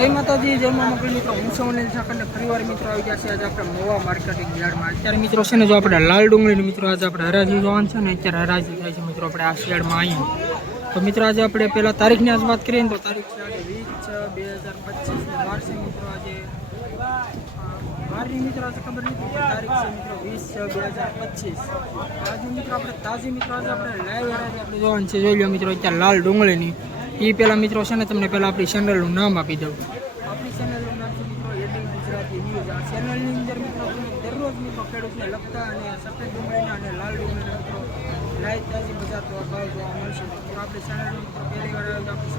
જય માતાજી, જય મા મિત્રો. હું છું અનિલ ફરીવાર મિત્રો આવી ગયા છે આજે આપણે મોવા માર્કેટિંગ યાર્ડમાં. અત્યારે મિત્રો છે ને જો આપણે લાલ ડુંગળીની મિત્રો આજે આપણે હરાજી જોવાનું છે ને અત્યારે હરાજી થાય છે મિત્રો આપણે આ શિયાળમાં આવીએ તો મિત્રો આજે આપણે પહેલાં તારીખની આજ વાત કરીએ ને તો તારીખ છે આજે વીસ છ બે હજાર પચીસ વાર મિત્રો આજે બારની મિત્રો આજે ખબર નથી તારીખ છે મિત્રો વીસ છ બે હજાર પચીસ. આજે મિત્રો આપણે તાજી મિત્રો આજે આપણે લાઈવ હરાજી આપણે જોવાનું છે. જોઈ લો મિત્રો, અત્યારે લાલ ડુંગળીની એ પહેલાં મિત્રો છે ને, તમને પહેલાં આપણી ચેનલનું નામ આપી દઉં. આપણી ચેનલનું ગુજરાતી ન્યૂઝ આ ચેનલની ખેડૂતને લગતા અને સફેદ ડુંગળીના અને લાલ ડુંગળીના મિત્રો તાજી બજાર તો ભાવ જોવા મળશે. મિત્રો પહેલી આપણી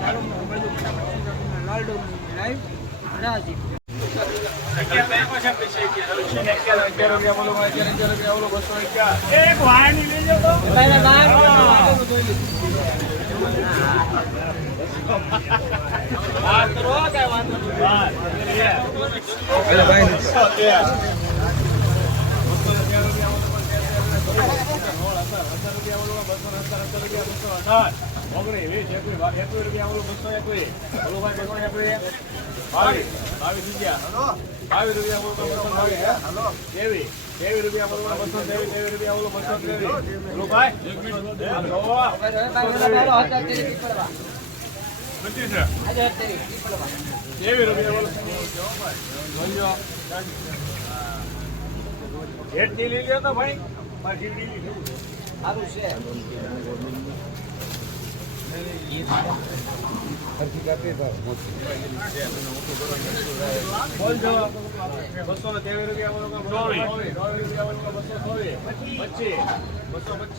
ચાલો મિત્રો ફટાફટ લાલ ડુંગળીની લાઈવ રાજી એટલી લઈ લ્યો તો ભાઈ પાછી લઈ લીધું. બોલજો. બસો ને ત્રેવીસ રૂપિયા બોલો તો ચોવીસ. બાવીસ રૂપિયા બોલો રૂપિયા બસો. બસો પચીસ. કેવી મળી આવે. ચોવીસ. અઠ્યાવીસ આવે. અઠ્યાવીસ રૂપિયા બોલો તો. બસો સાથે નથી લાવવાની. રૂપિયા બોલો તો બસો ને અઠ્યાવીસ રૂપિયા બોલો બસો અઠ્યાવીસ. બસો. ત્રણ વાર પ્રતિક બસો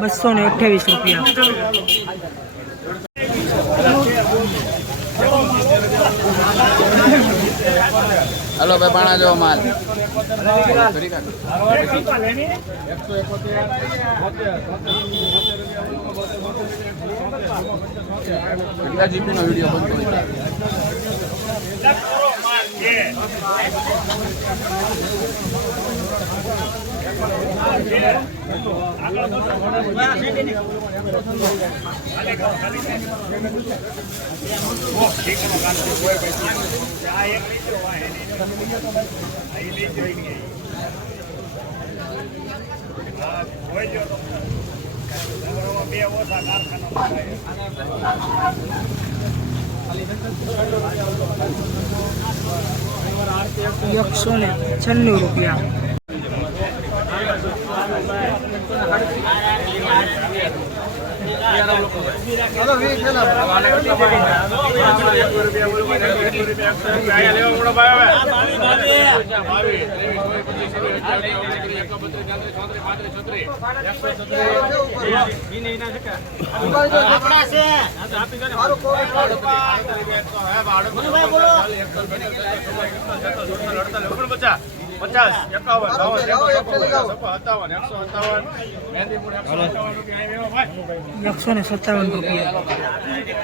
બસો ને અઠ્યાવીસ રૂપિયા હલો ભાઈ પાણા જો માલ જીબી નો વીડિયો બંધ હોય બે ઓછા કારખાના એકસો ને છન્નું રૂપિયા. પચાસ એકાવન સત્તાવન એકસો સત્તાવન એકસો ને સત્તાવન રૂપિયા.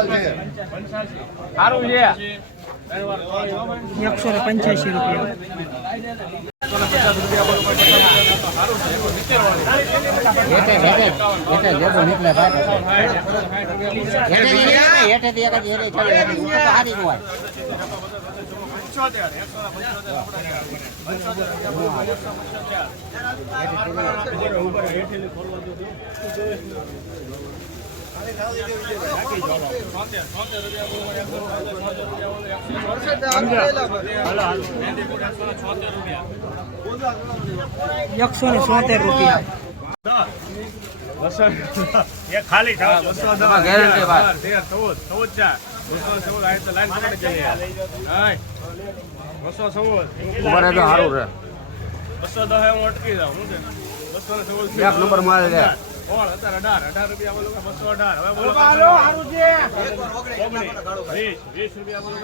એકસો ને પંચ્યાસી રૂપિયા પંચોતેર એકસો ને પંચોતેર એકસો ને સોતેર રૂપિયા બસો એ ખાલી થાવ બસો દસ એમાં guarantee વાત. અગિયાર, તેર ચૌદ ચૌદ ચાર બસો ચૌદ આ તો લાઈન પકડી જઈએ હાય. બસો ચૌદ ઊભા રહેજો, હારું રહે. બસો દસ હું અટકી જાઉં હું છે બસો ને ચૌદ એક નંબર માલ કોણ? અત્યારે અઢાર. અઢાર રૂપિયા બોલો બસો અઢાર. હવે બોલો વીસ. વીસ રૂપિયા બોલો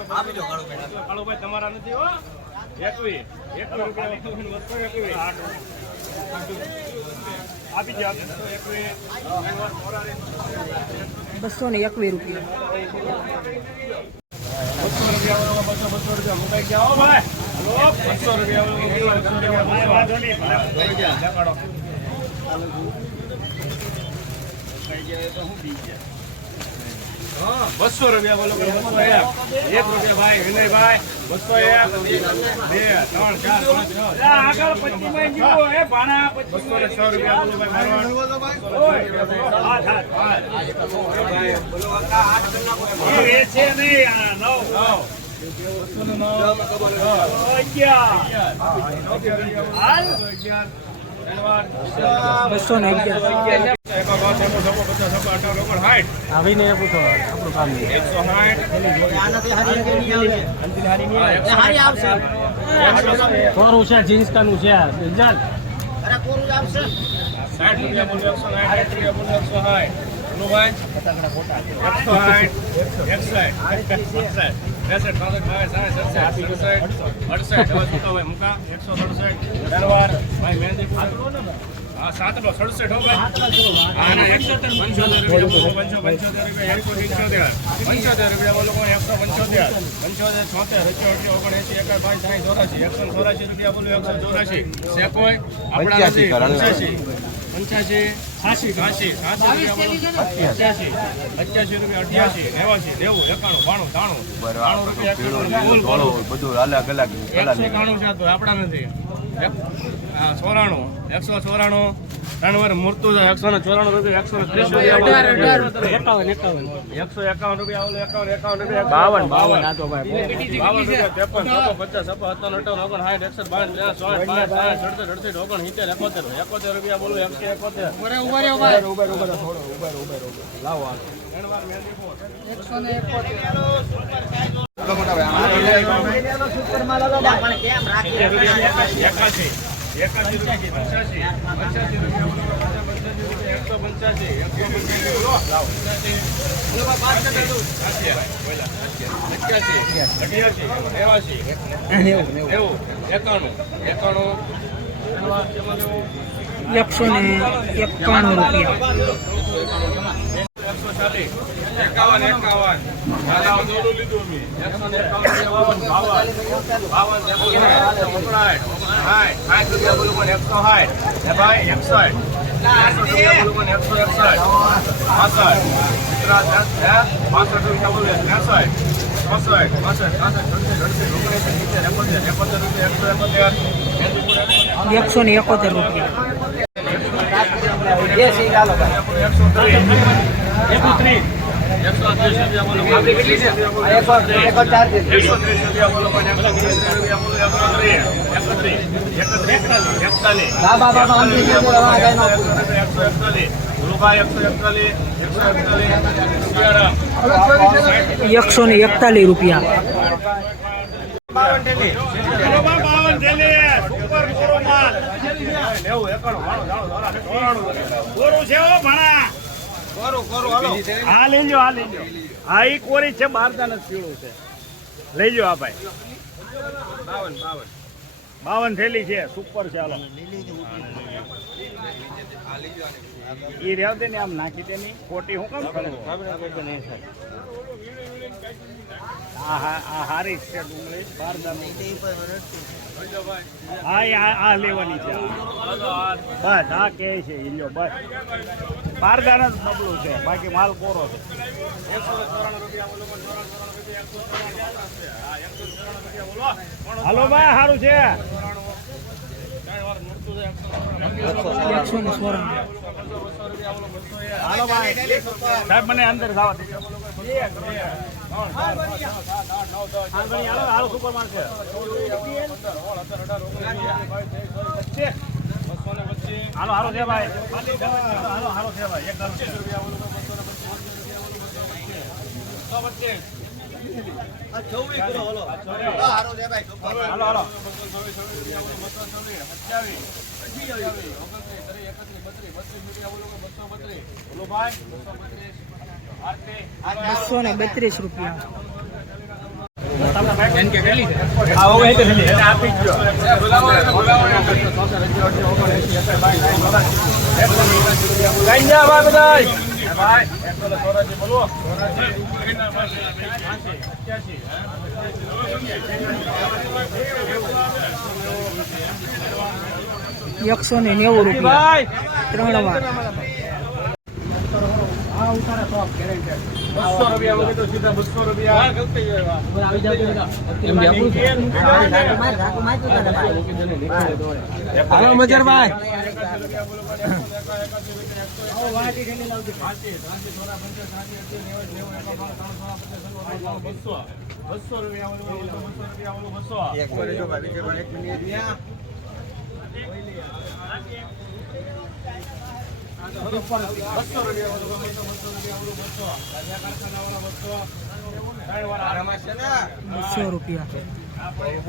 કાળુભાઈ. તમારા નથી હો. એકવીસ. એકવીસ. રૂપિયા આપી એકવીસ. બસો ને એકવીસ રૂપિયા. બસો રૂપિયા બસો બસો રૂપિયા. મુકાઈ ગયા ભાઈ. બસો રૂપિયા બસો રૂપિયા. બસો રૂપિયા બોલો બસો એક. રૂપિયા ભાઈ વિનયભાઈ બસો એક. બે ત્રણ ચાર પાંચ છ. આગળ પચીસમાં જીવો એ ભાણા બસો ને છ રૂપિયા બોલો ભાઈ મારવાડ. વેચે નહીં નવ. નવ બસો ને અગિયાર. આવીને પૂછો આપણું કામ એકસો સાઠ કોરું છે જીન્સ કાનું છે રિઝલ્ટ સાઠ રૂપિયા બોલો એકસો સાઠ રૂપિયા બોલો એકસો સાઠ અડસઠ ભાઈ મુકા એકસો સડસઠ ભાઈ મહેંદી હા સાતનો સડસઠ હો ભાઈ. હા પંચોતેર રૂપિયા પંચો પંચોતેર રૂપિયા એકસો પંચોતેર પંચોતેર રૂપિયા બોલો એકસો પંચોતેર. પંચોતેર છોતેર અઠ્યો ઓગણએંસી એકાદ ચોરાશી એકસો ચોરાશી રૂપિયા બોલો એકસો ચોરાશી શેકોય આપણા નથી પંચ્યાસી. પંચ્યાસી છાસી છાસી છાસી રૂપિયા અઠ્યાસી નેવાસી નેવું એકાણું બાણું ત્રાણું ત્રાણું રૂપિયા બધું અલગ અલગ એકસો એકાણું છે આપણા નથી. ચોરાણું. એકસો ચોરાણું. ત્રણ મૂર્તું એકસો ને ચોરાણું રૂપિયા એકસો ત્રીસ રૂપિયા એકસો એકાવન રૂપિયા ઓલું એકાવન એકાવન રૂપિયા બાવન. બાવન. આ તો ભાઈ બાવન રૂપિયા ત્રેપન છપ્પન પચાસ છપ્પન સત્તાવન અઠાવન ઓગણ સાઠ એકસઠ બાવન ત્રેસઠ ચોસઠ પાંચ સાઠ સડસઠ અડસઠ ઓગણ સિત્તેર એકોતેર. એકોતેર રૂપિયા બોલું એકસો એકોતેર. પંચ્યાસી એકસો ને એકાણું રૂપિયા એકાવન એકાવન. લીધું મેં એકસો એકાવન બાવન. બાવન સાઠ. રૂપિયા બોલું પણ એકસો સાઠ. ભાઈ એકસઠ. એકસો એકસઠ. પાસઠ. પાસઠ રૂપિયા બોલે. ત્રેસઠ. પાસઠ એકસો એકોતેર. એકસો ને એકોતેર રૂપિયા. એકસો ત્રીસ એકસો ત્રીસ. એકસો ને એકતાલીસ રૂપિયા. સુપર કોરો માલ નેવું એકાણું બાણું ત્રાણું ચોરાણું ચોરાણું કોરું છે ઓ ભણા. હા લઈ લો હા લઈ લો હા એ કોરી છે બારદાન જ પીળું છે. લઈ લો આ ભાઈ. બાવન બાવન. બાવન થેલી છે સુપર છે હાલો. એ રેવ દે ને આમ નાખી દે ની ખોટી હું કામ કરું? આ હારી છે ડુંગળી. બારદાન હા આ લેવાની છે બસ આ કે છે ઈ લ્યો બસ. બારદાન જ નબળું છે. બાકી માલ કોરો હાલો ભાઈ સારું છે. હાલો સાહેબ, મને અંદર સુપર માર્કેટ હાલો હાલો છે ભાઈ. હાલો હાલો છે ભાઈ. એક બસો ને બત્રીસ રૂપિયા. એકસો ને નેવું રૂપિયા. ત્રણ વાર. રૂપિયા વગર તો સીધા બસો રૂપિયા હાલો મજરભાઈ બસો બસો રૂપિયા ઓલું, બસો રૂપિયા બસો બસો રૂપિયા બસો બસો રૂપિયા બસો રૂપિયા.